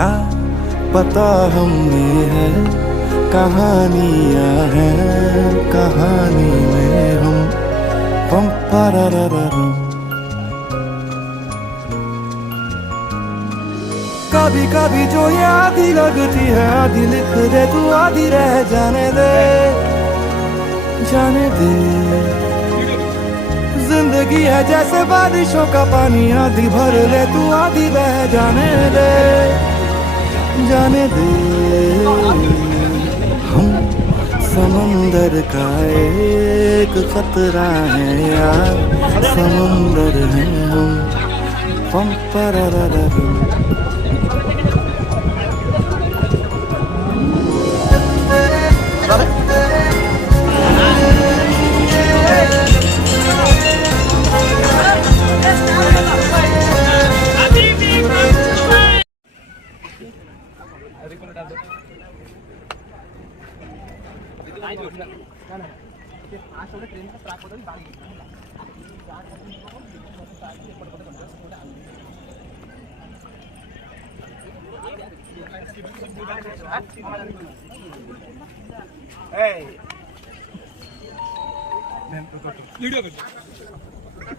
क्या पता हमने है कहानियां हैं, कहानी में हम पम पररररम। कभी कभी जो ये आधी लगती है आधी लिख दे तू, आधी रह जाने दे, जाने दे। जिंदगी है जैसे बारिशों का पानी, आधी भर ले तू आधी बह जाने दे, जाने दे। हम समंदर का एक खतरा है यार, समंदर है हम पम पररररम।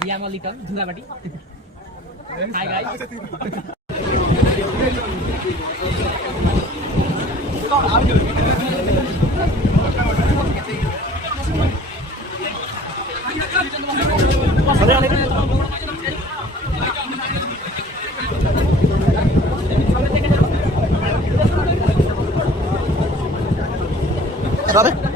Yeah, I'm only come. Dhula bati. Hi guys. Sabe?